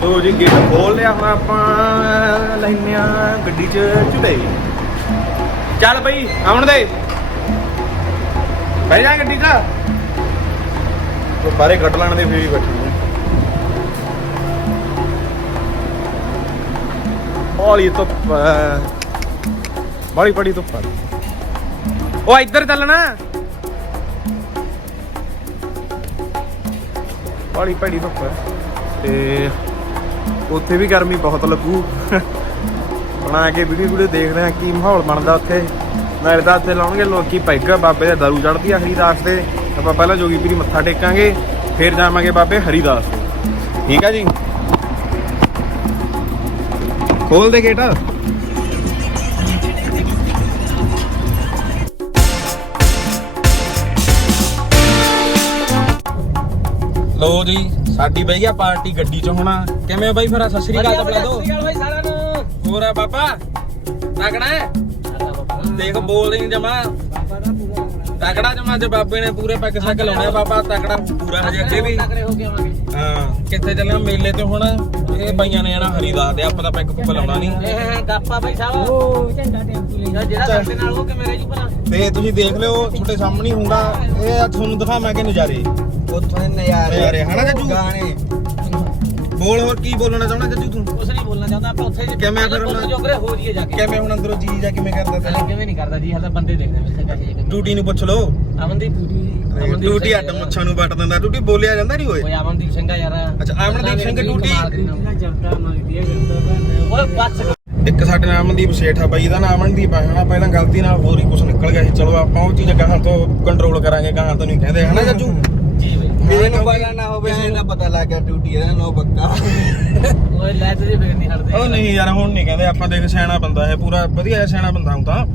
तो जी गेट खोल लिया हम आप लैने गड्डी च झूटे चल बई आउण दे बह जा गड्डी च तो बारे कट लाने दे फिर बैठे बड़ी धुप बड़ी बड़ी धुप ओ इधर चलना बड़ी भैड़ी धुप ते उत्थे भी गर्मी बहुत लगू बना के वीडियो वीडियो देख रहे हैं कि माहौल बनता उत्थे नाले तां उत्थे लाउणगे लोकी पैग बाबे दे दारू चढ़दी आ हरीदास ते ਆਪਾਂ ਪਹਿਲਾਂ जोगीपुरी मत्था टेकांगे फिर जावांगे बाबे हरीदास ठीक है जी खोल दे गेट लो जी साडी बह गया पार्टी गड्डी च होना किवें बाई फिर सत श्री अकाल बुला दो होर बाबा तगड़ा है देख बोल रही जमा तगड़ा जमा च बाबे ने पूरे पैक शैक लाने बाबा तगड़ा पूरा हजे अगे भी हाँ कितने चलना मेले ते हुण ये बाइयां ने जाना हरीदास दे आपां दा पैक पुक लाउणा नहीं ते तुसीं देख लिओ तुहाडे सामने होगा ये तुहानूं दिखावांगे नज़ारे उत्थों नज़ारे है ना जज्जू गाने बोल और की बोलना चाहना जज्जू तू कुछ नहीं बोलना चाहता ਆਪਾਂ ਉੱਥੇ ਕਿਵੇਂ ਫਿਰ ਜੋਗਰੇ ਹੋ ਜੀਏ ਜਾ ਕੇ ਕਿਵੇਂ ਹੁਣ ਅੰਦਰੋਂ ਜੀ ਜਾ ਕਿਵੇਂ ਕਰਦਾ ਤੇ ਕਿਵੇਂ ਨਹੀਂ ਕਰਦਾ ਜੀ ਹਾਲੇ ਬੰਦੇ ਦੇਖਦੇ ਨੇ ਡਿਊਟੀ ਨੂੰ ਪੁੱਛ ਲੋ ਅਮਨਦੀਪ ਡਿਊਟੀ ਅੱਡ ਮੁੱਛਾਂ ਨੂੰ ਵੱਟ ਦਿੰਦਾ ਡਿਊਟੀ ਬੋਲਿਆ ਜਾਂਦਾ ਨਹੀਂ ਓਏ ਅਮਨਦੀਪ ਸਿੰਘ ਆ ਯਾਰ ਅੱਛਾ ਅਮਨਦੀਪ ਸਿੰਘ ਡਿਊਟੀ ਓਏ ਬੱਚ ਇੱਕ ਸਾਡੇ ਨਾਲ ਅਮਨਦੀਪ ਸੇਠ ਆ ਬਾਈ ਦਾ ਨਾਮ ਅਮਨਦੀਪ ਆ ਹਨਾ ਪਹਿਲਾਂ ਗਲਤੀ ਨਾਲ ਹੋਰ ਹੀ ਕੁਝ ਨਿਕਲ ਗਿਆ ਸੀ ਚਲੋ ਆਪਾਂ ਉਹ ਚੀਜ਼ ਗਾਹਾਂ ਤੋਂ ਕੰਟਰੋਲ ਕਰਾਂਗੇ ਗਾਹਾਂ ਤੋਂ ਨਹੀਂ ਕਹਿੰਦੇ ਹਨਾ ਜੱਜੂ ਜੀ ਬਈ ਮੈਨੂੰ ਪਤਾ ਨਾ ਹੋਵੇ ਇਹਦਾ ਪਤਾ ਲੱਗ ਗਿਆ ਡਿਊਟੀ ਇਹਦਾ ਨੋ ਪੱਕਾ ਓਏ ਲੈ ਤੇ ਫੇਰ ਨਹੀਂ ਹਟਦੇ ਉਹ ਨਹੀਂ ਯਾਰ ਹੁਣ ਨਹੀਂ ਕਹਿੰਦੇ ਆਪਾਂ ਦੇਖ ਸਿਆਣਾ ਬੰਦਾ ਹੈ ਪੂਰਾ ਵਧੀਆ ਸਿਆਣਾ ਬੰਦਾ ਹੁੰਦਾ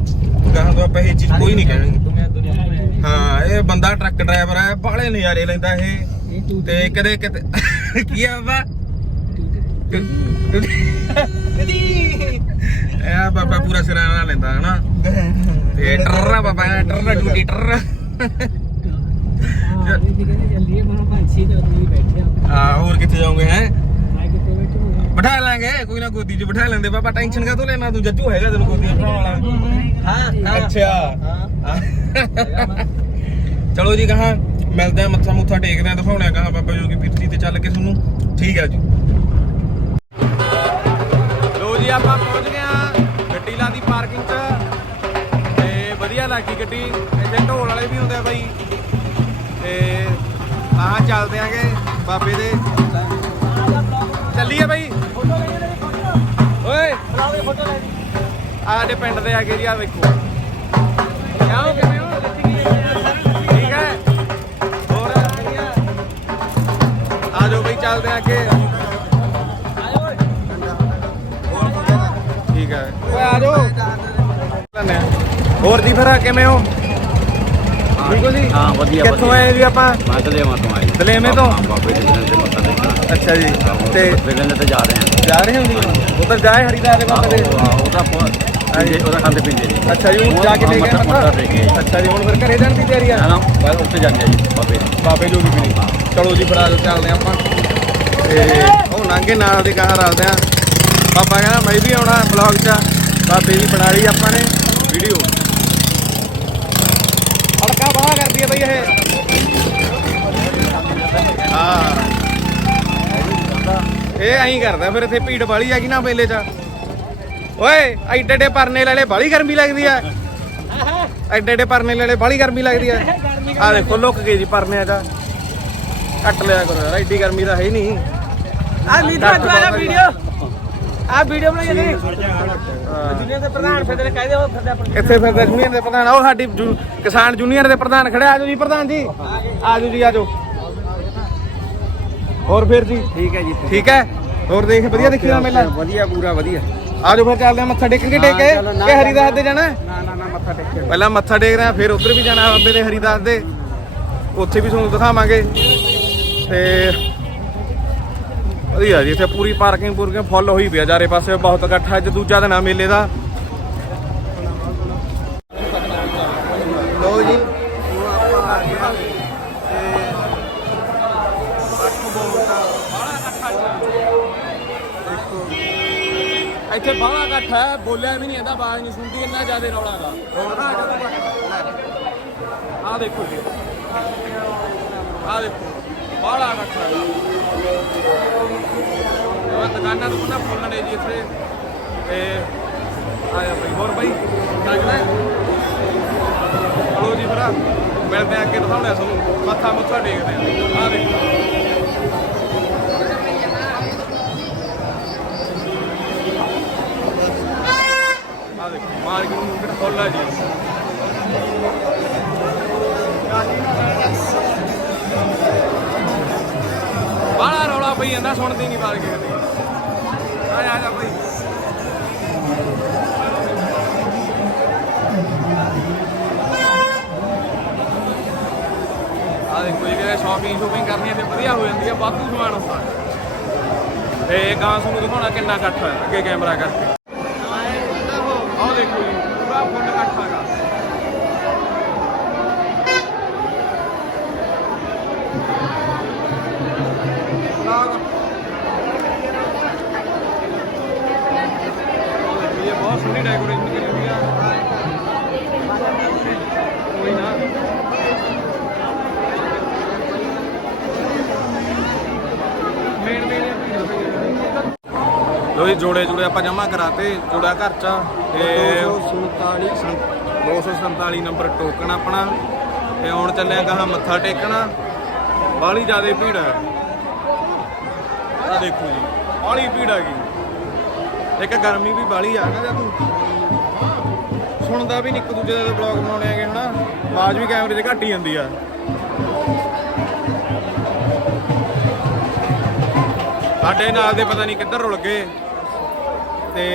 ਗਾਹਾਂ ਤੋਂ ਆਪਾਂ ਇਹ ਚੀਜ਼ ਕੋਈ ਨਹੀਂ ਕਹਿਣੀ ਹਾਂ ਇਹ ਬੰਦਾ ਟਰੱਕ ਡਰਾਈਵਰ ਹੈ ਬਾਹਲੇ ਨਜ਼ਾਰੇ ਲੈਂਦਾ ਇਹ ਤੇ ਕਦੇ ਕਿਤੇ ਕੀ ਆ ਬਾਬਾ ਇਹ ਬਾਬਾ ਪੂਰਾ ਸਿਰਾਣਾ ਲੈਂਦਾ ਹਨਾ ਤੇ ਟਰਰਾ ਬਾਬਾ ਟਰਰਾ ਡਿਊਟੀ ਟਰਰਾ हाँ और कितने जाओगे हैं बैठा लेंगे कोई ना गोदी च बैठा लेंगे पापा टेंशन का तो लेना तू जज्जू हैगा तेरे गोदी वाला अच्छा चलो जी कहाँ मिलते हैं मत्था मुत्था टेकते हैं दिखाने कहाँ बाबा जोगीपीर जी ते चल के सुनू ठीक है जी लो जी आप पहुंच गए गड्डी ला दी पार्किंग च ते वधिया लगी गड्डी इत्थे ढोल वाले भी होंदे बाई ਤੇ ਆਹ ਚੱਲਦੇ ਆਂਗੇ ਬਾਬੇ ਦੇ ਚੱਲੀਏ ਬਾਈ ਓਏ ਸਾਡੇ ਪਿੰਡ ਦੇ ਆ ਕੇ ਜੀ ਆ ਵੇਖੋ ਕਿਉਂ ਕਿਵੇਂ ਹੋ ਠੀਕ ਹੈ ਹੋਰ ਆ ਜਾਓ ਬਾਈ ਚੱਲਦੇ ਆ ਅੱਗੇ ਠੀਕ ਹੈ ਓਏ ਆ ਜਾਓ ਹੋਰ ਜੀ ਫਿਰ ਕਿਵੇਂ ਹੋ ठीक हो जी हाँ वधिया कित्थों आए जी आपां मैं दलेमा तो आए दलेमे तो बाबे दे दिन ते मत्था टेकना अच्छा जी ते वेले ते जा रहे हैं जी उधर जाए हरिदास दे बाबे दे ओदा खांदे पींदे जी अच्छा जी हुण जाके टेके मत्था अच्छा जी हुण फिर घरे जाण दी तैयारी है ना बस उत्थे जांदे जी बाबे जोगीपुरी चलो जी फिर आ जाओ चलदे आपां ते ओ नांगे नाल दे कहां रलदे आ बाबा कहना मैं भी आउणा ब्लॉग च बाबे जी बना ली आपां ने वीडियो अड़का बड़ा कर दिया भाई ये हाँ ये ऐं करता फिर इतने भीड़ वाली हैगी ना मेले च ओए एडे एडे परने लाले बड़ी गर्मी लगती है एडे एडे परने लाले बड़ी गर्मी लगती है आ देखो लुक गए जी परने कट लिया करो यार एडी गर्मी तो है ही नहीं ਆ ਵੀਡੀਓ ਬਣਾਈ ਜੀ ਜੂਨੀਅਰ ਦੇ ਪ੍ਰਧਾਨ ਫਿਰਦੇ ਕਹਿੰਦੇ ਉਹ ਫਿਰਦੇ ਆਪਣੇ ਇੱਥੇ ਫਿਰਦੇ ਜੂਨੀਅਰ ਦੇ ਪ੍ਰਧਾਨ ਉਹ ਸਾਡੀ ਕਿਸਾਨ ਜੂਨੀਅਰ ਦੇ ਪ੍ਰਧਾਨ ਖੜੇ ਆਜੋ ਜੀ ਪ੍ਰਧਾਨ ਜੀ ਆਜੋ ਜੀ ਆਜੋ ਹੋਰ ਫਿਰ ਜੀ ਠੀਕ ਹੈ ਜੀ ਠੀਕ ਹੈ ਹੋਰ ਦੇਖ ਵਧੀਆ ਦੇਖੀਦਾ ਮੇਲਾ ਵਧੀਆ ਪੂਰਾ ਵਧੀਆ ਆਜੋ ਫਿਰ ਚੱਲਦੇ ਆ ਮੱਥਾ ਟੇਕਣਗੇ ਟੇਕੇ ਕਿ ਹਰੀਦਾਸ ਦੇ ਜਾਣਾ ਨਾ ਮੱਥਾ ਟੇਕ ਪਹਿਲਾਂ ਮੱਥਾ ਟੇਕਦੇ ਆ ਫਿਰ ਉੱਧਰ ਵੀ ਜਾਣਾ ਬਾਬੇ ਦੇ ਹਰੀਦਾਸ ਦੇ ਉੱਥੇ ਵੀ ਤੁਹਾਨੂੰ ਦਿਖਾਵਾਂਗੇ ਤੇ ਵਧੀਆ ਜੀ ਇੱਥੇ ਪੂਰੀ ਪਾਰਕਿੰਗ ਫੁੱਲ ਹੋਈ ਪਈ ਆ ਚਾਰੇ ਪਾਸੇ ਬਹੁਤ ਇਕੱਠਾ ਅੱਜ ਦੂਜਾ ਦਿਨ ਆ ਮੇਲੇ ਦਾ ਲੋ ਜੀ ਇੱਥੇ ਬਾਹਲਾ ਇਕੱਠ ਹੈ, ਬੋਲਿਆ ਵੀ ਨਹੀਂ ਇਹਦਾ, ਆਵਾਜ਼ ਨਹੀਂ ਸੁਣਦੀ, ਇੰਨਾ ਜ਼ਿਆਦਾ ਰੌਲਾ ਦਾ। ਆਹ ਦੇਖੋ ਜੀ, ਆਹ ਦੇਖੋ ਬਾਹਲਾ ਇਕੱਠ ਹੈਗਾ। ਦੁਕਾਨਾਂ ਦੁਕਾਨਾਂ ਫੁੱਲ ਨੇ ਜੀ ਇੱਥੇ। ਤੇ ਆਇਆ ਬਈ, ਹੋਰ ਬਈ ਲੱਗਦਾ ਚਲੋ ਜੀ ਫਿਰ ਮਿਲਦੇ ਅੱਗੇ, ਦਿਖਾਉਣੇ ਤੁਹਾਨੂੰ ਮੱਥਾ ਮੁੱਥਾ ਟੇਕਦੇ ਆ। ਆਹ ਦੇਖੋ ਮਾਰਕੀਟ ਫੁੱਲ ਹੈ ਜੀ। ਬਾਹਲਾ ਰੌਲਾ ਪਈ ਜਾਂਦਾ, ਸੁਣਦੀ ਨਹੀਂ ਮਾਰਕੀਟ ਦੀ। ਆ ਜਾ ਬਈ, ਆ ਦੇਖੋ ਜੀ, ਕਿਤੇ ਸ਼ੋਪਿੰਗ ਕਰਨੀ ਹੈ ਤੇ ਵਧੀਆ ਹੋ ਜਾਂਦੀ ਹੈ, ਵਾਧੂ ਸਮਾਨ ਹੁੰਦਾ। ਤੇ ਗਾਂ ਤੁਹਾਨੂੰ ਦਿਖਾਉਣਾ ਕਿੰਨਾ ਇਕੱਠ ਹੈ ਅੱਗੇ ਕੈਮਰਾ ਕਰਕੇ। ਆਹ ਦੇਖੋ ਜੀ, ਪੂਰਾ ਫੁੱਲ ਇਕੱਠ ਹੈਗਾ। ਇਹ ਬਹੁਤ ਸੋਹਣੀ ਡੈਕੋਰੇਸ਼ਨ ਕਰੀ ਹੋਈ ਆ। ਕੋਈ ਨਾ ਲੋ ਜੀ, ਜੋੜੇ ਆਪਾਂ ਜਮ੍ਹਾਂ ਕਰਾਤੇ। ਜੋੜਾ ਘਰ ਚ ਤੇ 247 ਨੰਬਰ ਟੋਕਨ ਆਪਣਾ। ਤੇ ਹੁਣ ਚੱਲਿਆ ਗਾਹਾਂ ਮੱਥਾ ਟੇਕਣਾ। ਬਾਹਲੀ ਜ਼ਿਆਦਾ ਭੀੜ ਹੈ, ਆ ਦੇਖੋ ਜੀ, ਬਾਹਲੀ ਭੀੜ ਹੈਗੀ। ਇੱਕ ਗਰਮੀ ਵੀ ਬਾਹਲੀ ਆ ਨਾ, ਜਾਂ ਤੂੰ ਸੁਣਦਾ ਵੀ ਨਹੀਂ ਇੱਕ ਦੂਜੇ ਦੇ ਬਲੌਗ ਬਣਾਉਣੇ ਹੈਗੇ ਹਨਾ, ਆਵਾਜ਼ ਵੀ ਕੈਮਰੇ 'ਚ ਘੱਟ ਹੀ ਜਾਂਦੀ ਆ। ਸਾਡੇ ਨਾਲ ਦੇ ਪਤਾ ਨਹੀਂ ਕਿੱਧਰ ਰੁਲ ਗਏ ਤੇ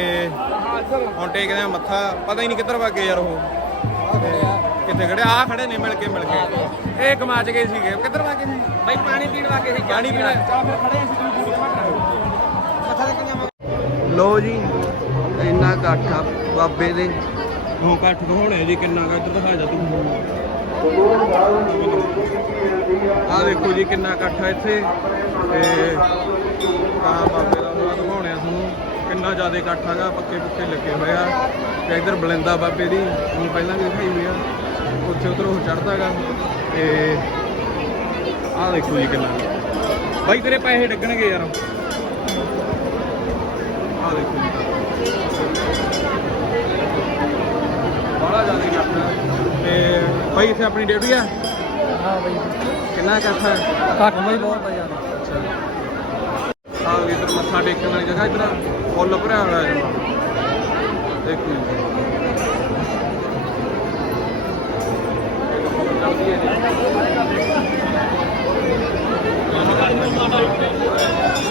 ਹੁਣ ਟੇਕਦੇ ਆ ਮੱਥਾ, ਪਤਾ ਹੀ ਨਹੀਂ ਕਿੱਧਰ ਵਗ ਗਏ ਯਾਰ। ਉਹ ਕਿੱਥੇ ਖੜੇ ਆ, ਖੜੇ ਨੇ ਮਿਲ ਕੇ ਇਹ ਕਮਾਚ ਗਏ ਸੀਗੇ। ਕਿੱਧਰ ਵਗ ਗਏ ਸੀ ਬਾਈ? ਪਾਣੀ ਪੀਣ ਵਗ ਗਏ ਸੀ। ਪਾਣੀ ਪੀਣਾ ਚਾਹ ਫਿਰ ਖੜੇ ਸੀ ਮੱਥਾ ਟੇਕਣ। ਲੋ ਜੀ, ਇੰਨਾ ਇਕੱਠ ਆ ਬਾਬੇ ਦੇ। ਹੁਣ ਇਕੱਠ ਦਿਖਾਉਣੇ ਜੀ ਕਿੰਨਾ ਕੁ, ਇੱਧਰ ਦਿਖਾ ਜਾ ਤੂੰ। ਆਹ ਦੇਖੋ ਜੀ ਕਿੰਨਾ ਇਕੱਠ ਆ ਇੱਥੇ। ਤੇ ਤਾਂ ਬਾਬੇ ਦਾ ਉਹ ਦਿਖਾਉਣੇ ਆ ਤੁਹਾਨੂੰ ਕਿੰਨਾ ਜ਼ਿਆਦਾ ਇਕੱਠ ਹੈਗਾ। ਪੱਕੇ ਪੁੱਕੇ ਲੱਗੇ ਹੋਏ ਆ। ਤੇ ਇੱਧਰ ਬਲਿੰਦਾ ਬਾਬੇ ਦੀ ਹੁਣ ਪਹਿਲਾਂ ਵੀ ਦਿਖਾਈ ਹੋਈ ਆ, ਉੱਥੇ ਉੱਧਰ ਉਹ ਚੜ੍ਹਦਾ ਹੈਗਾ। ਤੇ ਆਹ ਦੇਖੋ ਜੀ ਕਿੰਨਾ ਬਾਈ ਤੇਰੇ ਪੈਸੇ ਡਿੱਗਣਗੇ ਯਾਰ। ਆਹ ਦੇਖੋ ਜੀ ਬੜਾ ਜ਼ਿਆਦਾ ਇਕੱਠ ਹੈ। ਤੇ ਬਾਈ ਇੱਥੇ ਆਪਣੀ ਡਿਊਟੀ ਆ। ਹਾਂ ਬਾਈ, ਕਿੰਨਾ ਇਕੱਠ ਹੈ? ਇਕੱਠ ਬਾਈ ਬਹੁਤ ਹੈ ਯਾਰ। ਅੱਛਾ, ਆਹ ਇੱਧਰ ਮੱਥਾ ਟੇਕਣ ਵਾਲੀ ਜਗ੍ਹਾ, ਇੱਧਰ ਫੁੱਲ ਭਰਿਆ ਹੋਇਆ ਹੈ। ਦੇਖੋ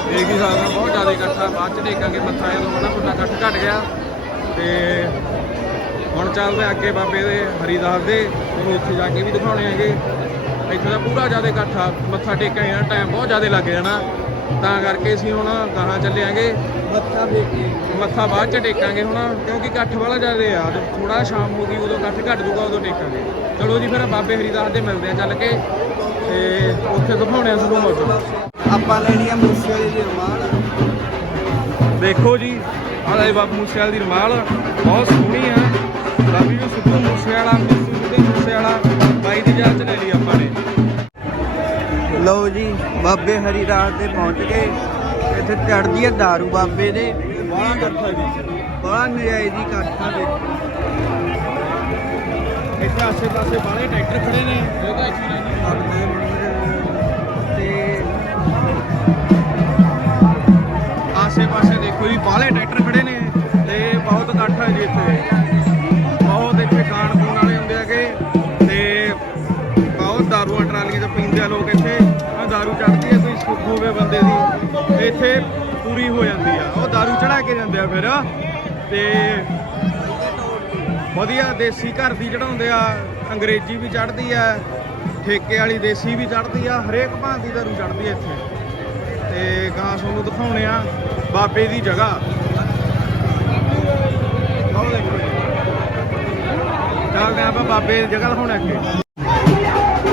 ਦੇਖ ਹੀ ਸਕਦਾ, ਬਹੁਤ ਜ਼ਿਆਦਾ ਇਕੱਠਾ। ਬਾਅਦ 'ਚ ਟੇਕਾਂਗੇ ਮੱਥਾ ਜਦੋਂ ਉਹਨਾਂ ਤੁਹਾਡਾ ਇਕੱਠ ਘੱਟ ਗਿਆ। ਤੇ ਹੁਣ ਚੱਲਦੇ ਅੱਗੇ ਬਾਬੇ ਦੇ ਹਰੀਦਾਸ ਦੇ, ਉਹਨੂੰ ਉੱਥੇ ਜਾ ਕੇ ਵੀ ਦਿਖਾਉਣੇ ਹੈਗੇ। ਇੱਥੇ ਦਾ ਪੂਰਾ ਜ਼ਿਆਦਾ ਇਕੱਠ ਆ, ਮੱਥਾ ਟੇਕਾਂਗੇ ਨਾ ਟਾਈਮ ਬਹੁਤ ਜ਼ਿਆਦਾ ਲੱਗ ਜਾਣਾ, ਤਾਂ ਕਰਕੇ ਅਸੀਂ ਹੁਣ ਗਾਹਾਂ ਚੱਲਿਆਂਗੇ। ਮੱਥਾ ਬਾਅਦ 'ਚ ਟੇਕਾਂਗੇ ਹੁਣ, ਕਿਉਂਕਿ ਇਕੱਠ ਵਾਲਾ ਜ਼ਿਆਦਾ ਆ। ਥੋੜਾ ਸ਼ਾਮ ਹੋ ਗਈ, ਉਦੋਂ ਇਕੱਠ ਘੱਟ ਜੂਗਾ, ਉਦੋਂ ਟੇਕਾਂਗੇ। ਚਲੋ ਜੀ ਫਿਰ ਬਾਬੇ ਹਰੀਦਾਸ ਦੇ ਮਿਲਦੇ ਆ ਚੱਲ ਕੇ, ਤੇ ਉੱਥੇ ਦਿਖਾਉਣੇ ਆ ਤੁਹਾਨੂੰ ਮੌਸਮ। ਆਪਾਂ ਲੈਣੀ ਆ ਮੂਸੇ ਵਾਲੀ ਦੀ ਰੁਮਾਲ। ਦੇਖੋ ਜੀ, ਆਹ ਬਾਬਾ ਮੂਸੇ ਵਾਲੀ ਦੀ ਰੁਮਾਲ ਬਹੁਤ ਸੋਹਣੀ ਆ। ਬਾਬੀ ਵੀ ਸਿੱਧੂ ਮੂਸੇ ਵਾਲਾ, ਮੂਸੇ ਵਾਲਾ ਬਾਈ ਦੀ ਜਾਨ 'ਚ ਲੈ ਲਈ ਆਪਾਂ ਨੇ। ਲਓ ਜੀ, ਬਾਬੇ ਹਰੀਦਾਸ ਦੇ ਪਹੁੰਚ ਗਏ। ਇੱਥੇ ਚੜ੍ਹਦੀ ਹੈ ਦਾਰੂ ਬਾਬੇ ਦੇ। ਬੜਾ ਇਕੱਠਾ ਜੀ, ਬੜਾ ਨਜਾਇਜ਼ ਹੀ ਇਕੱਠਾ ਦੇ। ਇੱਥੇ ਆਸੇ ਪਾਸੇ ਬਾਹਲੇ ਟਰੈਕਟਰ ਖੜੇ ਨੇ। ਤੇ ਆਸੇ ਪਾਸੇ ਦੇਖੋ ਜੀ, ਬਾਹਲੇ ਟਰੈਕਟਰ ਖੜੇ ਨੇ ਤੇ ਬਹੁਤ ਇਕੱਠ ਹੈ ਜੀ ਇੱਥੇ। ਬਹੁਤ ਇੱਥੇ ਖਾਣ ਖੂਣ ਵਾਲੇ ਹੁੰਦੇ ਹੈਗੇ ਤੇ ਬਹੁਤ ਦਾਰੂਆਂ ਟਰਾਲੀਆਂ 'ਚ ਪੀਂਦੇ ਆ ਲੋਕ। ਇੱਥੇ ਦਾਰੂ ਚੜ੍ਹਦੀ ਹੈ, ਕੋਈ ਸੁੱਖ ਹੋਵੇ ਬੰਦੇ ਦੀ ਇੱਥੇ ਪੂਰੀ ਹੋ ਜਾਂਦੀ ਆ। ਉਹ ਦਾਰੂ ਚੜ੍ਹਾ ਕੇ ਜਾਂਦੇ ਆ ਫਿਰ। ਤੇ ਵਧੀਆ ਦੇਸੀ ਘਰ ਦੀ ਚੜ੍ਹਾਉਂਦੇ ਆ, ਅੰਗਰੇਜ਼ੀ ਵੀ ਚੜ੍ਹਦੀ ਆ, ਠੇਕੇ ਵਾਲੀ ਦੇਸੀ ਵੀ ਚੜ੍ਹਦੀ ਆ, ਹਰੇਕ ਭਾਂਤ ਦੀ ਦਾਰੂ ਚੜ੍ਹਦੀ ਆ ਇੱਥੇ। ਤੇ ਗਾਂ ਤੁਹਾਨੂੰ ਦਿਖਾਉਣੇ ਆ ਬਾਬੇ ਦੀ ਜਗ੍ਹਾ। ਆਹ ਦੇਖੋ ਜੀ, ਚੱਲਦੇ ਆਪਾਂ ਬਾਬੇ ਦੀ ਜਗ੍ਹਾ ਦਿਖਾਉਣੇ ਅੱਗੇ।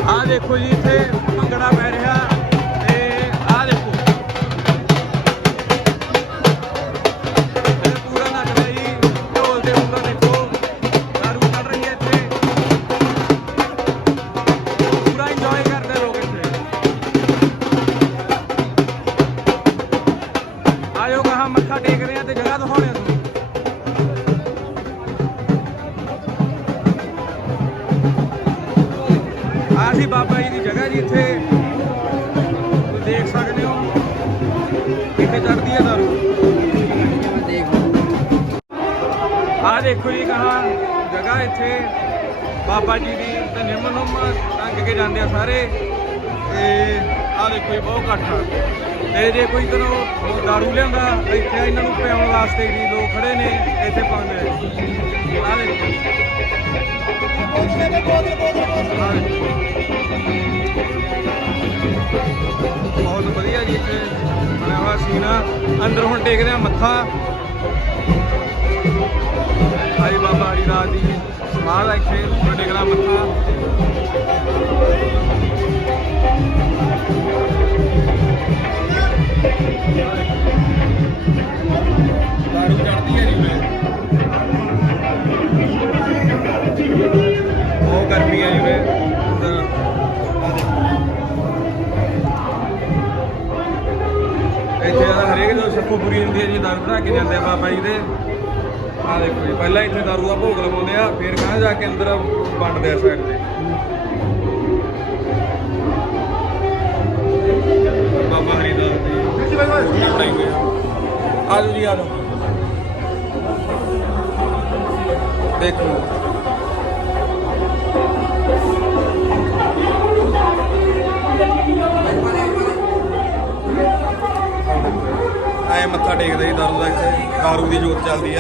ਆਹ ਦੇਖੋ ਜੀ, ਇੱਥੇ ਭੰਗੜਾ ਪੈ ਰਿਹਾ। ਤੇ ਆਹ ਦੇਖੋ, ਇਹ ਪੂਰਾ ਆਪਾਂ ਮੱਥਾ ਟੇਕਦੇ ਆ ਤੇ ਜਗ੍ਹਾ ਦਿਖਾਉਣੇ ਤੁਹਾਨੂੰ। ਆਹ ਸੀ ਬਾਬਾ ਜੀ ਦੀ ਜਗ੍ਹਾ ਜੀ, ਇੱਥੇ ਤੁਸੀਂ ਦੇਖ ਸਕਦੇ ਹੋ ਕਿੱਥੇ ਚੜਦੀ ਹੈ ਦਾਰੂ। ਆਹ ਦੇਖੋ ਜੀ ਕਹਾਂ ਜਗ੍ਹਾ ਇੱਥੇ ਬਾਬਾ ਜੀ ਦੀ ਤੇ ਨਿੰਮ ਨੁੰਮ ਟੰਗ ਕੇ ਜਾਂਦੇ ਆ ਸਾਰੇ। ਤੇ ਆਹ ਦੇਖੋ ਜੀ ਬਹੁਤ ਇਕੱਠ ਆ। ਤੇ ਜੇ ਕੋਈ ਤੈਨੂੰ ਦਾਰੂ ਲਿਆਉਂਦਾ ਇੱਥੇ ਇਹਨਾਂ ਨੂੰ ਪਿਆਉਣ ਵਾਸਤੇ ਵੀ ਲੋਕ ਖੜੇ ਨੇ ਇੱਥੇ ਪਾਉਂਦੇ ਆ। ਆਹ ਦੇਖੋ ਬਹੁਤ ਵਧੀਆ ਜੀ ਇੱਥੇ ਬਣਿਆ ਹੋਇਆ ਸੀਨ ਆ। ਅੰਦਰ ਹੁਣ ਟੇਕਦੇ ਆ ਮੱਥਾ। ਆਈ ਬਾਬਾ ਹਰੀਦਾਸ ਦੀ ਸਮਾਧ ਆ ਇੱਥੇ, ਹੁਣ ਟੇਕਣਾ ਮੱਥਾ। ਦਾਰੂ ਚੜਦੀ ਹੈ ਜੀ ਉਰੇ, ਬਹੁਤ ਗਰਮੀ ਹੈ ਜੀ ਉਰੇ। ਇੱਥੇ ਹਰੇਕ ਜੋ ਛੱਪੂ ਪੂਰੀ ਹੁੰਦੀ ਹੈ ਜੀ ਦਾਰੂ ਬਣਾ ਕੇ ਜਾਂਦੇ ਆ ਬਾਬਾ ਜੀ ਦੇ। ਆਹ ਦੇਖੋ ਜੀ ਪਹਿਲਾਂ ਇੱਥੇ ਦਾਰੂ ਦਾ ਭੋਗ ਲਵਾਉਂਦੇ ਆ, ਫਿਰ ਕਹਾਂ ਜਾ ਕੇ ਅੰਦਰ ਵੰਡਦੇ ਆ ਸਾਈਡ ਤੇ। ਬਾਬਾ ਹਰੀਦਾਸ ਦੀ ਬਣਾਈ ਹੋਈ ਆ। ਆ ਜਾਓ ਜੀ ਆ ਜਾਓ, ਦੇਖੋ ਐ ਮੱਥਾ ਟੇਕਦੇ ਜੀ ਦਾਰੂ ਦਾ। ਇੱਥੇ ਦਾਰੂ ਦੀ ਜੋਤ ਚੱਲਦੀ ਆ।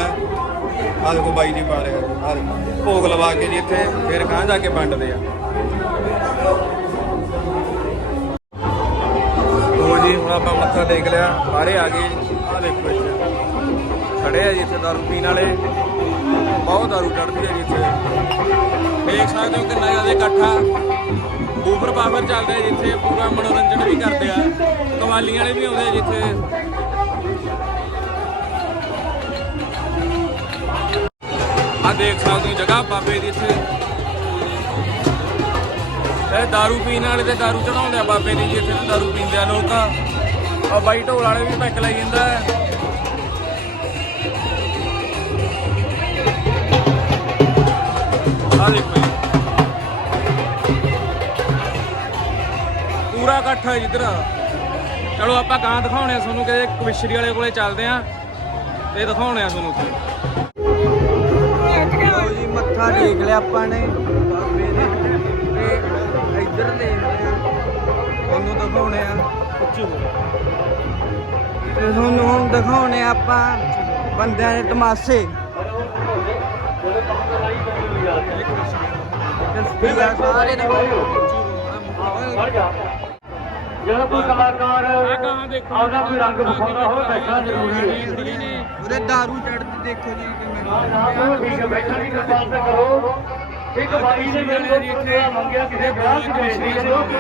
ਆਹ ਦੇਖੋ ਬਾਈ ਜੀ ਪਾ ਰਿਹਾ, ਆਹ ਦੇਖੋ ਭੋਗ ਲਵਾ ਕੇ ਜੀ ਇੱਥੇ ਫਿਰ ਕਹਾਂ ਜਾ ਕੇ ਵੰਡਦੇ ਆ। ਲੋ ਜੀ ਹੁਣ ਆਪਾਂ ਮੱਥਾ ਟੇਕ ਲਿਆ, ਬਾਹਰੇ ਆ ਗਏ। ਆਹ ਦੇਖੋ ਇੱਥੇ ਖੜੇ ਆ ਜੀ ਇੱਥੇ ਦਾਰੂ ਪੀਣ ਵਾਲੇ, ਬਹੁਤ ਦਾਰੂ ਚੜ੍ਹਦੀ ਹੈ ਜੀ ਇੱਥੇ। ਦੇਖ ਸਕਦੇ ਹੋ ਕਿੰਨਾ ਜ਼ਿਆਦਾ ਇਕੱਠਾ। ਬੂਫਰ ਬਾਫਰ ਚੱਲਦਾ ਹੈ ਜਿੱਥੇ, ਪੂਰਾ ਮਨੋਰੰਜਨ ਵੀ ਕਰਦੇ ਆ। ਕਵਾਲੀਆਂ ਵਾਲੇ ਵੀ ਆਉਂਦੇ ਆ ਜਿੱਥੇ। ਆ ਦੇਖ ਸਕਦੇ ਹੋ ਜਗ੍ਹਾ ਬਾਬੇ ਦੀ ਇੱਥੇ। ਇਹ ਦਾਰੂ ਪੀਣ ਵਾਲੇ ਤੇ ਦਾਰੂ ਚੜਾਉਂਦੇ ਆ ਬਾਬੇ ਦੀ ਜੀ ਇੱਥੇ, ਦਾਰੂ ਪੀਂਦੇ ਆ ਲੋਕ। ਆ ਬਾਈ ਢੋਲ ਵਾਲੇ ਵੀ ਟੱਕ ਲਾਈ ਜਾਂਦਾ। ਆ ਦੇਖੋ ਜੀ ਪੂਰਾ ਇਕੱਠ ਹੈ ਜਿੱਧਰ। ਚਲੋ ਆਪਾਂ ਗਾਂ ਦਿਖਾਉਣੇ ਆ ਤੁਹਾਨੂੰ, ਕਿ ਕਵਿਸ਼ਰੀ ਵਾਲੇ ਕੋਲੇ ਚੱਲਦੇ ਆ ਤੇ ਦਿਖਾਉਣੇ ਆ ਤੁਹਾਨੂੰ ਉੱਥੇ। ਜੀ ਮੱਥਾ ਟੇਕ ਲਿਆ ਆਪਾਂ ਨੇ ਬਾਬੇ ਦੇ ਤੇ ਇੱਧਰ ਦੇਖਦੇ ਆ, ਤੁਹਾਨੂੰ ਦਿਖਾਉਣੇ ਆ ਤੇ ਤੁਹਾਨੂੰ ਹੁਣ ਦਿਖਾਉਣੇ ਆ ਆਪਾਂ ਬੰਦਿਆਂ ਦੇ ਤਮਾਸ਼ੇ। ਸਾਰੇ ਜਿਹੜਾ ਕੋਈ ਕਲਾਕਾਰ ਆਪਦਾ ਕੋਈ ਰੰਗ ਵਿਖਾਉਂਦਾ ਹੋਵੇ ਬੈਠਣਾ ਜ਼ਰੂਰੀ ਹੈ। ਉਹਦੇ ਦਾਰੂ ਚੜ੍ਹਦੀ ਦੇਖੋ ਜੀ ਕਿਵੇਂ। ਠੀਕ ਹੈ, ਬੈਠਣ ਦੀ ਕਿਰਪਾਲਤਾ ਕਰੋ। ਇੱਕ ਬਾਈ ਦੇ ਮੇਰੇ ਕੋਲ ਇੱਥੇ ਮੰਗਿਆ ਕਿਸੇ ਵਿਆਹ ਚ ਬੇਇੱਜ਼ਤੀ ਕਰੋ ਤੇ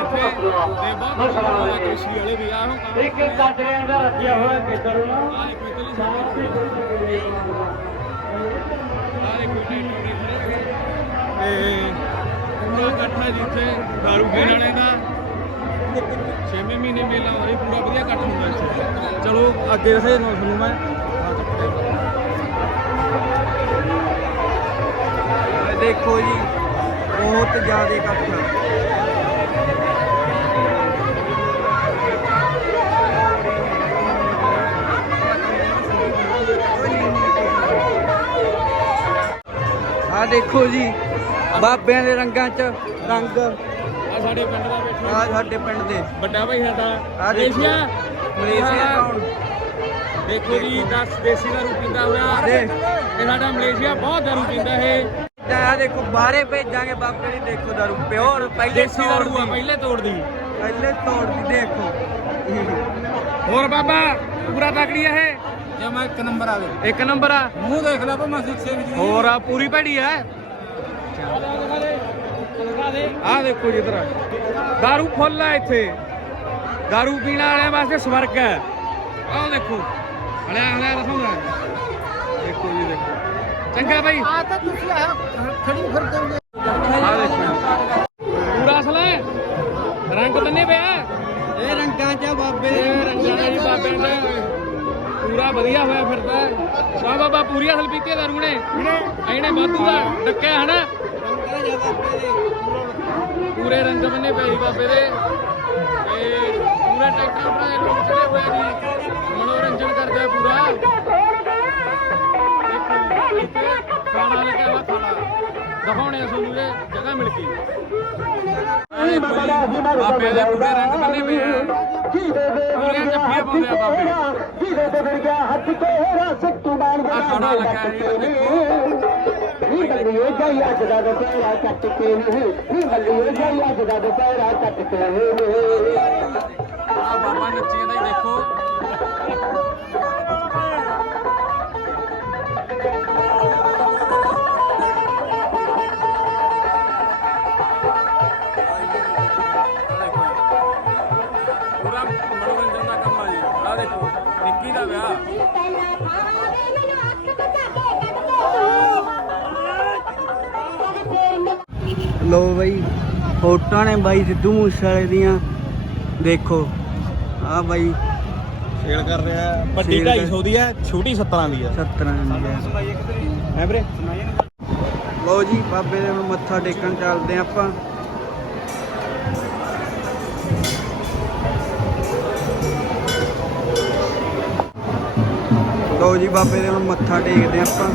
ਬਹੁਤ ਕ੍ਰਿਸ਼ੀ ਵਾਲੇ ਵੀ ਆ। ਇੱਕ ਇੱਕ ਕਾਟਰਿਆਂ ਦਾ ਰੱਖਿਆ ਹੋਇਆ ਕੇਤਰ ਨਾ ਪੂਰਾ ਇਕੱਠਾ ਜਿੱਥੇ ਦਾਰੂ ਪੀਣ ਵਾਲੇ ਦਾ 6ਵੇਂ ਮਹੀਨੇ ਮੇਲਾ ਹੋ ਰਿਹਾ, ਪੂਰਾ ਵਧੀਆ ਇਕੱਠ ਹੁੰਦਾ ਇੱਥੇ। ਚਲੋ ਅੱਗੇ ਦੱਸੇ ਤੁਹਾਨੂੰ ਮੈਂ। ਦੇਖੋ ਜੀ ਬਹੁਤ ਜ਼ਿਆਦਾ ਇਕੱਠ ਆ। ਆ ਦੇਖੋ ਜੀ ਬਾਬਿਆਂ ਦੇ ਰੰਗਾਂ 'ਚ ਰੰਗ। ਆ ਸਾਡੇ ਪਿੰਡ ਦਾ ਬੈਠਾ, ਆ ਸਾਡੇ ਪਿੰਡ ਦੇ ਵੱਡਾ ਭਾਈ ਸਾਡਾ ਮਲੇਸ਼ੀਆ ਕੌਣ ਦੇਖੋ ਜੀ 10 ਦੇਸੀ ਦਾਰੂ ਪੀਂਦਾ ਹੋਇਆ ਤੇ ਸਾਡਾ ਮਲੇਸ਼ੀਆ ਬਹੁਤ ਦਾਰੂ ਪੀਂਦਾ ਇਹ। ਆ ਦੇਖੋ ਬਾਹਰੇ ਭੇਜਾਂਗੇ ਬਾਬੇ ਦੀ, ਦੇਖੋ ਦਾਰੂ ਪਿਓਰ ਪਹਿਲੇ ਦੇਸੀ ਦਾਰੂ ਆ, ਪਹਿਲੇ ਤੋੜਦੀ ਦੇਖੋ। ਹੋਰ ਬਾਬਾ ਪੂਰਾ ਤਕੜੀ ਆ ਇਹ ਜਮਾ ਇੱਕ ਨੰਬਰ ਆ। ਇੱਕ ਨੰਬਰ ਆ, ਮੂੰਹ ਦੇਖ ਲੈ ਭਾਵੇਂ ਸਿੱਖੇ ਵੀ ਹੋਰ ਆ, ਪੂਰੀ ਭੈੜੀ ਆ। ਆ ਦੇਖੋ ਜੀ ਇਧਰ ਦਾਰੂ ਫੁੱਲ ਆ ਇੱਥੇ। ਦਾਰੂ ਪੀਣ ਵਾਲਿਆਂ ਵਾਸਤੇ ਸਵਰਗ ਹੈ। ਆਹ ਦੇਖੋ ਹਲਿਆ ਦਿਖਾਉਂਦਾ। ਦੇਖੋ ਜੀ ਦੇਖੋ ਚੰਗਾ ਭਾਈ। ਆ ਤਾਂ ਤੁਸੀਂ ਆ ਖੜੀ ਫਿਰਦੇ ਹੋ। ਆ ਦੇਖੋ ਪੂਰਾ ਅਸਲ ਹੈ, ਰੰਗ ਬੰਨੇ ਪਿਆ ਇਹ ਰੰਗਾਂ 'ਚ ਬਾਬੇ ਦੇ ਰੰਗਾਂ 'ਚ ਬਾਬਿਆਂ 'ਚ। ਪੂਰਾ ਵਧੀਆ ਹੋਇਆ ਫਿਰਦਾ ਵਾਹ ਬਾਬਾ ਪੂਰੀ ਅਸਲ ਪੀਤੀ ਦਾਰੂ ਨੇ ਇਹਨੇ ਵਾਧੂ ਦਾ ਡੱਕਿਆ ਹਨਾ ਪੂਰੇ ਰੰਗ ਬੰਨੇ ਪਏ ਸੀ ਬਾਬੇ ਦੇ ਤੇ ਪੂਰਾ ਟਰੈਕਟਰ ਬਣਾਏ ਲੋਕ ਚੜੇ ਹੋਏ ਜੀ ਮਨੋਰੰਜਨ ਕਰਦਾ ਪੂਰਾ ਖਾਣਾ ਲੱਗਿਆ ਵਾ ਖਾਣਾ ਦਿਖਾਉਣੇ ਆ ਤੁਹਾਨੂੰ ਇਹ ਜਗ੍ਹਾ ਮਿਲ ਗਈ ਬਾਬੇ ਦੇ ਪੂਰੇ ਰੰਗ ਬੰਨੇ ਪਏ ਆ ਪੂਰੇ ਜੱਫੀਆਂ ਪਾਉਂਦੇ ਆ ਬਾਬੇ ਆ ਖਾਣਾ ਲੱਗਾ ਜੀ ਦੇਖੋ ਜਈ ਅੱਜ ਦਾ ਦੁਪਹਿਰਾ ਕੱਟ ਕੇ ਨਹੀਂ ਬੱਲੀਏ ਜਈ ਅੱਜ ਦਾ ਦੁਪਹਿਰਾ ਕੱਟ ਕੇ ਆ ਬਾਬਾ ਨੱਚੀ ਜਾਂਦਾ ਹੀ ਦੇਖੋ ਪੂਰਾ ਮਨੋਰੰਜਨ ਦਾ ਕੰਮ ਆ ਜੀ ਆ ਦੇਖੋ ਨਿੱਕੀ ਦਾ ਵਿਆਹ ਲੋ ਬਾਈ ਫੋਟੋਆਂ ਨੇ ਬਾਈ ਸਿੱਧੂ ਮੂਸੇਵਾਲੇ ਦੀਆਂ ਦੇਖੋ ਆ ਬਾਈ ਸੇਲ ਕਰ ਰਿਹਾ ਵੱਡੀ 250 ਦੀ ਹੈ ਛੋਟੀ 17 ਦੀ ਹੈ 17 ਦੀ ਹੈ ਵੀਰੇ ਲੋ ਜੀ ਬਾਬੇ ਦੇ ਨੂੰ ਮੱਥਾ ਟੇਕਣ ਚੱਲਦੇ ਆਪਾਂ ਲੋ ਜੀ ਬਾਬੇ ਦੇ ਨੂੰ ਮੱਥਾ ਟੇਕਦੇ ਆਪਾਂ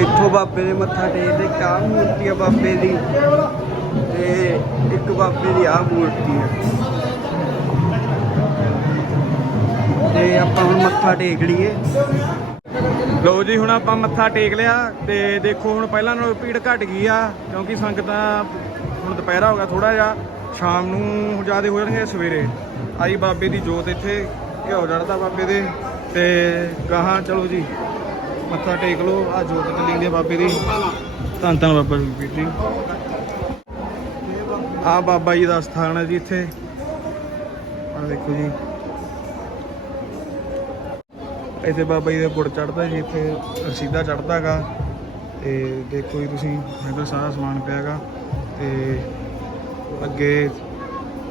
ਇੱਥੋਂ ਬਾਬੇ ਦੇ ਮੱਥਾ ਟੇਕਦੇ ਕਾ ਮੂਰਤੀ ਆ ਬਾਬੇ ਦੀ ਤੇ ਇੱਕ ਬਾਬੇ ਦੀ ਆ ਮੂਰਤੀ ਆ ਤੇ ਆਪਾਂ ਹੁਣ ਮੱਥਾ ਟੇਕ ਲਈਏ ਲੋ ਜੀ ਹੁਣ ਆਪਾਂ ਮੱਥਾ ਟੇਕ ਲਿਆ ਤੇ ਦੇਖੋ ਹੁਣ ਪਹਿਲਾਂ ਨਾਲੋਂ ਭੀੜ ਘਟ ਗਈ ਆ ਕਿਉਂਕਿ ਸੰਗਤਾਂ ਹੁਣ ਦੁਪਹਿਰਾ ਹੋ ਗਿਆ ਥੋੜਾ ਜਿਹਾ ਸ਼ਾਮ ਨੂੰ ਜ਼ਿਆਦਾ ਹੋ ਜਾਣਗੇ ਸਵੇਰੇ ਆਈ ਬਾਬੇ ਦੀ ਜੋਤ ਇੱਥੇ ਘਿਓ ਚੜ੍ਹਦਾ ਬਾਬੇ ਦੇ ਤੇ ਗਾਹਾਂ ਚਲੋ ਜੀ ਮੱਥਾ ਟੇਕ ਲਓ ਆ ਜੋਤ ਚੱਲੀ ਜਾਂਦੀ ਬਾਬੇ ਦੀ ਧੰਨ ਧੰਨ ਬਾਬਾ ਜੀ ਜੀ ਆ ਬਾਬਾ ਜੀ ਦਾ ਸਥਾਨ ਹੈ ਜੀ ਇੱਥੇ ਆ ਦੇਖੋ ਜੀ ਇੱਥੇ ਬਾਬਾ ਜੀ ਦਾ ਗੁੜ ਚੜ੍ਹਦਾ ਜੀ ਇੱਥੇ ਰਸੀਦਾ ਚੜ੍ਹਦਾ ਹੈਗਾ ਤੇ ਦੇਖੋ ਜੀ ਤੁਸੀਂ ਇੱਧਰ ਸਾਰਾ ਸਮਾਨ ਪਿਆ ਹੈਗਾ ਤੇ ਅੱਗੇ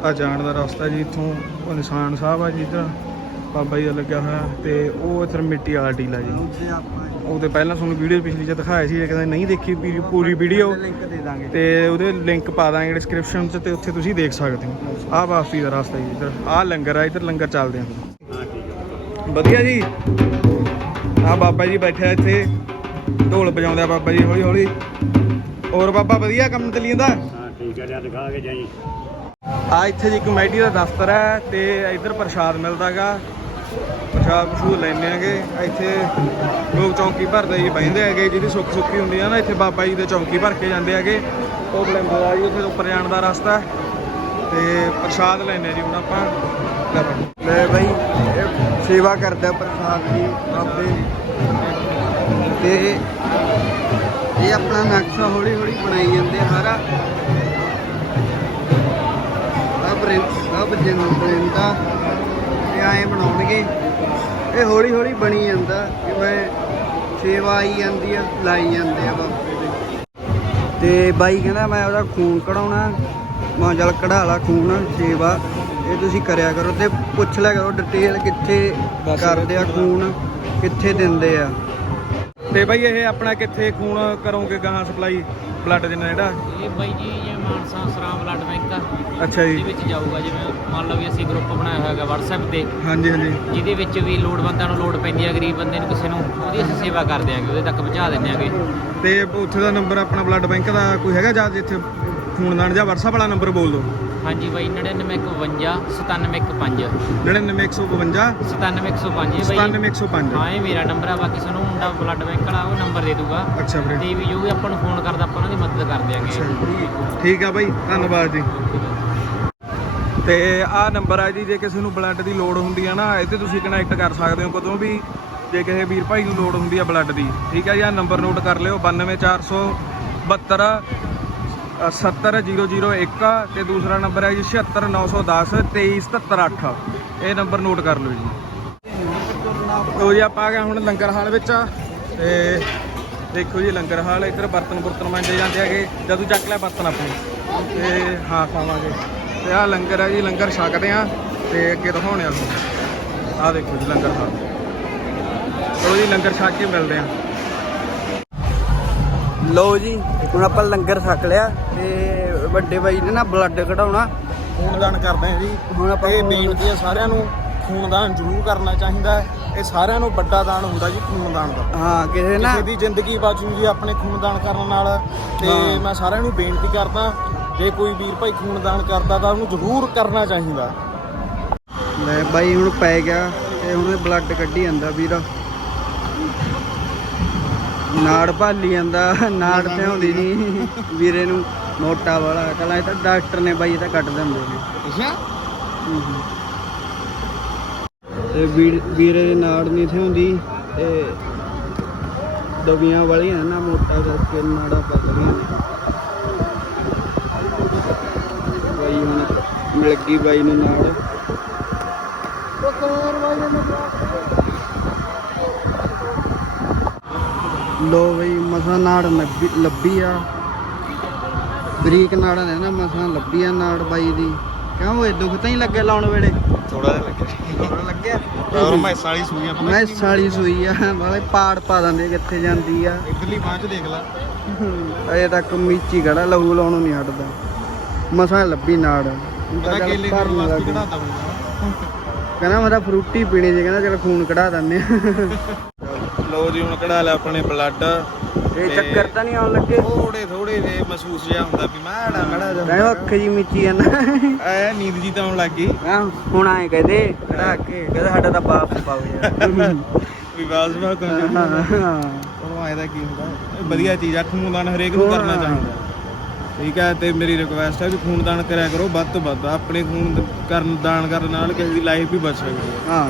ਆ ਜਾਣ ਦਾ ਰਸਤਾ ਜੀ ਇੱਥੋਂ ਉਹ ਨਿਸ਼ਾਨ ਸਾਹਿਬ ਆ ਜੀ ਇੱਧਰ ਬਾਬਾ ਜੀ ਦਾ ਲੱਗਿਆ ਹੋਇਆ ਤੇ ਉਹ ਇੱਧਰ ਮਿੱਟੀ ਵਾਲਾ ਟੀਲਾ ਜੀ ਉਹ ਤੇ ਪਹਿਲਾਂ ਤੁਹਾਨੂੰ ਵੀਡੀਓ ਪਿਛਲੀ 'ਚ ਦਿਖਾਇਆ ਸੀ ਕਹਿੰਦਾ ਨਹੀਂ ਦੇਖੀ ਪੂਰੀ ਵੀਡੀਓ ਲਿੰਕ ਦੇ ਦਾਂਗੇ ਤੇ ਉਹਦੇ ਲਿੰਕ ਪਾ ਦਾਂਗੇ ਡਿਸਕ੍ਰਿਪਸ਼ਨ 'ਚ ਤੇ ਉੱਥੇ ਤੁਸੀਂ ਦੇਖ ਸਕਦੇ ਹੋ ਆਹ ਵਾਪਸੀ ਦਾ ਰਸਤਾ ਜੀ ਇੱਧਰ ਆਹ ਲੰਗਰ ਆ ਇੱਧਰ ਲੰਗਰ ਚੱਲਦੇ ਆ ਵਧੀਆ ਜੀ ਆ ਬਾਬਾ ਜੀ ਬੈਠਿਆ ਇੱਥੇ ਢੋਲ ਵਜਾਉਂਦਾ ਬਾਬਾ ਜੀ ਹੌਲੀ ਹੌਲੀ ਹੋਰ ਬਾਬਾ ਵਧੀਆ ਕੰਮ ਚੱਲੀ ਜਾਂਦਾ ਹਾਂ ਠੀਕ ਹੈ ਜੀ ਦਿਖਾ ਕੇ ਜਾਈ ਆ ਇੱਥੇ ਜੀ ਕਮੇਟੀ ਦਾ ਦਫ਼ਤਰ ਹੈ ਤੇ ਇੱਧਰ ਪ੍ਰਸ਼ਾਦ ਮਿਲਦਾ ਗਾ ਪ੍ਰਸ਼ਾਦ ਲੈਣੇ ਹੈਗੇ ਇੱਥੇ ਲੋਕ ਚੌਂਕੀ ਭਰਦੇ ਜੀ ਬਹਿੰਦੇ ਹੈਗੇ ਜਿਹਦੀ ਸੁੱਖ ਸੁੱਖੀ ਹੁੰਦੀ ਆ ਨਾ ਇੱਥੇ ਬਾਬਾ ਜੀ ਦੇ ਚੌਂਕੀ ਭਰ ਕੇ ਜਾਂਦੇ ਹੈਗੇ ਉਹ ਬਲੰਦਰ ਆ ਜੀ ਉੱਥੇ ਉੱਪਰ ਜਾਣ ਦਾ ਰਸਤਾ ਤੇ ਪ੍ਰਸ਼ਾਦ ਲੈਣੇ ਜੀ ਹੁਣ ਆਪਾਂ ਲੈ ਬਾਈ ਇਹ ਸੇਵਾ ਕਰਦਾ ਪ੍ਰਸਾਦ ਦੀ ਬਾਬੇ ਤੇ ਇਹ ਆਪਣਾ ਨਕਸ਼ਾ ਹੌਲੀ ਹੌਲੀ ਬਣਾਈ ਜਾਂਦੇ ਸਾਰਾ ਬਰਿੰਦਾ ਤੇ ਐਂ ਬਣਾਉਣਗੇ ਇਹ ਹੌਲੀ ਹੌਲੀ ਬਣੀ ਜਾਂਦਾ ਜਿਵੇਂ ਸੇਵਾ ਆਈ ਜਾਂਦੀ ਆ ਲਾਈ ਜਾਂਦੇ ਆ ਬਾਬੇ ਦੇ ਤੇ ਬਾਈ ਕਹਿੰਦਾ ਮੈਂ ਉਹਦਾ ਖੂਨ ਕਢਾਉਣਾ ਮੈਂ ਜਲ ਕਢਾ ਲਾ ਖੂਨ ਸੇਵਾ ਇਹ ਤੁਸੀਂ ਕਰਿਆ ਕਰੋ ਤੇ ਪੁੱਛ ਲਿਆ ਕਰੋ ਡਿਟੇਲ ਕਿੱਥੇ ਕਰਦੇ ਆ ਖੂਨ ਕਿੱਥੇ ਦਿੰਦੇ ਆ ਤੇ ਬਾਈ ਇਹ ਆਪਣਾ ਕਿੱਥੇ ਖੂਨ ਕਰੋਗੇ ਗਾਹਾਂ ਸਪਲਾਈ ਬਲੱਡ ਦੇਣਾ ਜਿਹੜਾ ਇਹ ਬਾਈ ਜੀ ਜੇ ਮਾਨਸਾ ਸਰਾਮ ਬਲੱਡ ਬੈਂਕ ਆ ਅੱਛਾ ਜੀ ਇਹਦੇ ਵਿੱਚ ਜਾਊਗਾ ਜਿਵੇਂ ਮੰਨ ਲਓ ਵੀ ਅਸੀਂ ਗਰੁੱਪ ਬਣਾਇਆ ਹੋਇਆ ਹੈਗਾ WhatsApp ਤੇ ਹਾਂਜੀ ਹਾਂਜੀ ਜਿਹਦੇ ਵਿੱਚ ਵੀ ਲੋੜਵੰਦਾਂ ਨੂੰ ਲੋੜ ਪੈਂਦੀ ਹੈ ਗਰੀਬ ਬੰਦੇ ਨੂੰ ਕਿਸੇ ਨੂੰ ਉਹਦੀ ਅਸੀਂ ਸੇਵਾ ਕਰ ਦਿਆਂਗੇ ਉਹਦੇ ਤੱਕ ਪਹੁੰਚਾ ਦਿੰਦੇ ਆਂਗੇ ਤੇ ਉੱਥੇ ਦਾ ਨੰਬਰ ਆਪਣਾ ਬਲੱਡ ਬੈਂਕ ਦਾ ਕੋਈ ਹੈਗਾ ਜਾਂ ਜਿੱਥੇ ਖੂਨ ਦਾਨ ਜਾਂ WhatsApp ਵਾਲਾ ਨੰਬਰ ਬੋਲ ਦਿਓ ਹਾਂਜੀ ਬਾਈ 9951 97105 99152 97105 ਬਾਈ 97105 ਹਾਂ ਇਹ ਮੇਰਾ ਨੰਬਰ ਆ ਬਾਕੀ ਸਾਨੂੰ ਮੁੰਡਾ ਬਲੱਡ ਬੈਂਕ ਵਾਲਾ ਉਹ ਨੰਬਰ ਦੇ ਦੂਗਾ ਅੱਛਾ ਵੀਰੇ ਤੇ ਵੀ ਜੋ ਵੀ ਆਪਾਂ ਨੂੰ ਫੋਨ ਕਰਦਾ ਆਪਾਂ ਉਹਨਾਂ ਦੀ ਮਦਦ ਕਰ ਦਿਆਂਗੇ ਠੀਕ ਆ ਬਾਈ ਧੰਨਵਾਦ ਜੀ ਤੇ ਆਹ ਨੰਬਰ ਆ ਜੀ ਜੇ ਕਿਸੇ ਨੂੰ ਬਲੱਡ ਦੀ ਲੋੜ ਹੁੰਦੀ ਆ ਨਾ ਇਹ ਤੇ ਤੁਸੀਂ ਕਨੈਕਟ ਕਰ ਸਕਦੇ ਹੋ ਕਦੋਂ ਵੀ ਜੇ ਕਿਸੇ ਵੀਰ ਭਾਈ ਨੂੰ ਲੋੜ ਹੁੰਦੀ ਆ ਬਲੱਡ ਦੀ ਠੀਕ ਆ ਜੀ ਆਹ ਨੰਬਰ ਨੋਟ ਕਰ ਲਿਓ 92472 70001 ਤੇ ਦੂਸਰਾ ਨੰਬਰ ਹੈ ਜੀ 76910 23778 ਇਹ ਨੰਬਰ ਨੋਟ ਕਰ ਲਓ ਜੀ ਲੋ ਜੀ ਆਪਾਂ ਆ ਗਏ ਹੁਣ ਲੰਗਰ ਹਾਲ ਵਿੱਚ ਤੇ ਦੇਖੋ ਜੀ ਲੰਗਰ ਹਾਲ ਇੱਧਰ ਬਰਤਨ ਮੰਜੇ ਜਾਂਦੇ ਹੈਗੇ। ਜਦੋਂ ਚੱਕ ਲਿਆ ਬਰਤਨ ਆਪਣੇ ਤੇ ਹਾਂ ਖਾਵਾਂਗੇ। ਤੇ ਆਹ ਲੰਗਰ ਹੈ ਜੀ, ਲੰਗਰ ਛਕਦੇ ਆ ਤੇ ਅੱਗੇ ਦਿਖਾਉਣੇ ਆ ਤੁਹਾਨੂੰ। ਆਹ ਦੇਖੋ ਜੀ ਲੰਗਰ ਹਾਲ। ਲੋ ਜੀ ਲੰਗਰ ਛਕ ਕੇ ਮਿਲਦੇ ਆ। ਲੋ ਜੀ ਹੁਣ ਆਪਾਂ ਲੰਗਰ ਛਕ ਲਿਆ ਤੇ ਵੱਡੇ ਬਾਈ ਨੇ ਨਾ ਬਲੱਡ ਕਢਾਉਣਾ, ਖੂਨਦਾਨ ਕਰਦੇ ਆ ਜੀ। ਹੁਣ ਆਪਾਂ ਇਹ ਬੇਨਤੀ ਹੈ ਸਾਰਿਆਂ ਨੂੰ, ਖੂਨਦਾਨ ਜ਼ਰੂਰ ਕਰਨਾ ਚਾਹੀਦਾ ਹੈ। ਇਹ ਸਾਰਿਆਂ ਨੂੰ ਵੱਡਾ ਦਾਨ ਹੁੰਦਾ ਜੀ ਖੂਨਦਾਨ ਦਾ। ਹਾਂ ਕਿਸੇ ਨਾ ਕਿਸੇ ਦੀ ਜ਼ਿੰਦਗੀ ਬਚੂ ਜੀ ਆਪਣੇ ਖੂਨਦਾਨ ਕਰਨ ਨਾਲ। ਤੇ ਹਾਂ। ਮੈਂ ਸਾਰਿਆਂ ਨੂੰ ਬੇਨਤੀ ਕਰਦਾ, ਜੇ ਕੋਈ ਵੀਰ ਭਾਈ ਖੂਨਦਾਨ ਕਰਦਾ ਤਾਂ ਉਹਨੂੰ ਜ਼ਰੂਰ ਕਰਨਾ ਚਾਹੀਦਾ। ਲੈ ਬਾਈ ਹੁਣ ਪੈ ਗਿਆ ਤੇ ਹੁਣ ਬਲੱਡ ਕੱਢੀ ਜਾਂਦਾ ਵੀਰ। ਨਾੜ ਭਾਲੀ ਜਾਂਦਾ, ਨਾੜ ਤੇ ਹੁੰਦੀ ਨਹੀਂ ਵੀਰੇ ਨੂੰ, ਮੋਟਾ ਵਾਲਾ ਕਹਿੰਦਾ ਇਹ ਤਾਂ ਡਾਕਟਰ ਨੇ ਬਾਈ ਇਹ ਤਾਂ ਕੱਟ ਦਿੰਦੇ ਨੇ। ਅੱਛਾ ਤੇ ਵੀਰੇ ਦੇ ਨਾੜ ਨਹੀਂ ਥੇ ਹੁੰਦੀ ਤੇ ਦਬੀਆਂ ਵਾਲੀਆਂ ਨਾ, ਮੋਟਾ ਕਰਕੇ ਨਾੜਾਂ ਪਕੜੀਆਂ ਨੇ। ਬਾਈ ਹੁਣ ਮਿਲ ਗਈ ਬਾਈ ਨੂੰ ਨਾੜ। ਲੋ ਬਈ ਮਸਾਂ ਨਾੜ ਲੱਭੀ ਆ, ਬਰੀਕ ਨਾੜਾਂ ਨੇ ਨਾ ਮਸਾਂ ਲੱਭੀ ਆ ਨਾੜ ਬਾਈ ਦੀ। ਕਿਉਂ ਓਏ ਦੁੱਖ ਤਾਂ ਹੀ ਲੱਗਿਆ ਲਾਉਣ ਵੇਲੇ? ਥੋੜਾ ਜਿਹਾ ਲੱਗਿਆ ਔਰ ਮੈਸ ਵਾਲੀ ਸੂਈ ਆ। ਮੈਂ ਸਾਲੀ ਸੂਈ ਆ ਵਾਲੇ ਪਾੜ ਪਾ ਦਿੰਦੇ ਕਿੱਥੇ ਜਾਂਦੀ ਆ। ਇਧਰਲੀ ਬਾਂਹ 'ਚ ਦੇਖ ਲੈ। ਅਜੇ ਤੱਕ ਮੀਚੀ ਖੜਾ, ਲਹੂ ਲਾਉਣੋਂ ਨਹੀਂ ਹਟਦਾ। ਮਸਾਂ ਲੱਭੀ ਨਾੜ। ਪਤਾ ਕੇਲੇ ਖਾਣ ਵਾਸਤੇ ਕਢਾਤਾ ਹੁੰਦਾ। ਕਹਿੰਦਾ ਮੈਂ ਤਾਂ ਫਰੂਟੀ ਪੀਣੀ ਸੀ, ਕਹਿੰਦਾ ਚਲ ਖੂਨ ਕਢਾ ਦਿੰਦੇ ਆ। ਲੋ ਜੀ ਹੁਣ ਕਢਾ ਲਿਆ ਆਪਣੇ ਬਲੱਡ। ਇਹ ਚੱਕਰ ਤਾਂ ਨਹੀਂ ਆਉਣ ਲੱਗੇ? ਥੋੜੇ ਜੇ ਮਹਿਸੂਸ ਜਿਹਾ ਹੁੰਦਾ ਵੀ ਮਾੜਾ ਜਿਹਾ ਕਹਿੰਦਾ ਅੱਖ ਜੀ ਮੀਚੀ ਜਾਂਦਾ। ਐ ਨੀਂਦ ਜੀ ਤਾਂ ਆਉਣ ਲੱਗ ਗਈ। ਹੁਣ ਆਏ ਕਹਦੇ ਕਢਾ ਕੇ, ਕਹਿੰਦਾ ਸਾਡਾ ਤਾਂ ਬਾਪ ਪਾਓ ਯਾਰ। ਵੀ ਬਾਸ ਬਾਤ ਉਹਨੂੰ ਆਏ ਦਾ ਕੀ ਹੁੰਦਾ। ਇਹ ਵਧੀਆ ਚੀਜ਼ ਆ, ਖੂਨਦਾਨ ਹਰੇਕ ਨੂੰ ਕਰਨਾ ਚਾਹੀਦਾ। ਠੀਕ ਹੈ, ਤੇ ਮੇਰੀ ਰਿਕੁਐਸਟ ਹੈ ਵੀ ਖੂਨਦਾਨ ਕਰਿਆ ਕਰੋ ਵੱਧ ਤੋਂ ਵੱਧ। ਆਪਣੇ ਖੂਨ ਦਾਨ ਕਰਨ ਨਾਲ ਕਿਸੇ ਦੀ ਲਾਈਫ ਵੀ ਬਚ ਸਕਦੀ ਹੈ। ਹਾਂ